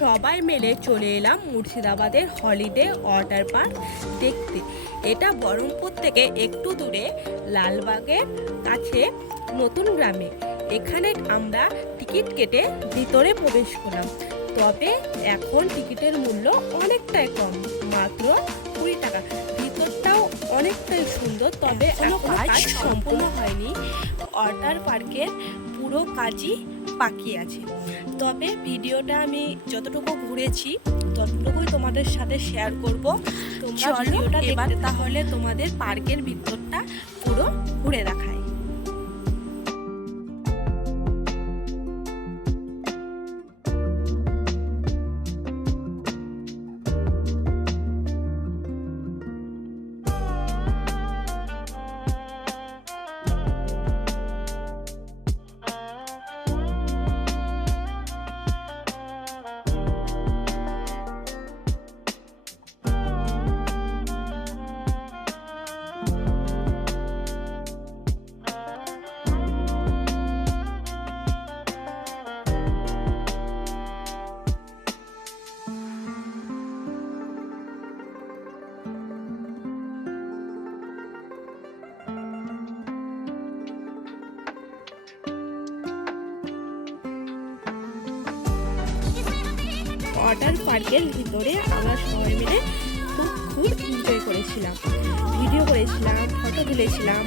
সবাই মিলে চলে এলাম মুর্শিদাবাদের হলিডে ওয়াটার পার্ক দেখতে। এটা বহরমপুর থেকে একটু দূরে লালবাগের কাছে নতুন গ্রামে। এখানে আমরা টিকিট কেটে ভিতরে প্রবেশ করলাম, তবে এখন টিকিটের মূল্য অনেকটাই কম, মাত্র 20 টাকা। ভিতরটাও অনেকটাই সুন্দর, তবে এখনো কাজ সম্পূর্ণ হয়নি। ওয়াটার পার্কের পুরো কাজই বাকি আছে। তবে ভিডিওটা আমি যতটুকু ঘুরেছি ততটুকুই তোমাদের সাথে শেয়ার করব। তোমরা ভিডিওটা এবার তাহলে তোমাদের পার্কের ভিতরটা পুরো ঘুরে দেখাই। ওয়াটার পার্কের ভিতরে আমরা সবাই মিলে খুব এনজয় করেছিলাম, ভিডিও করেছিলাম, ফটো তুলেছিলাম।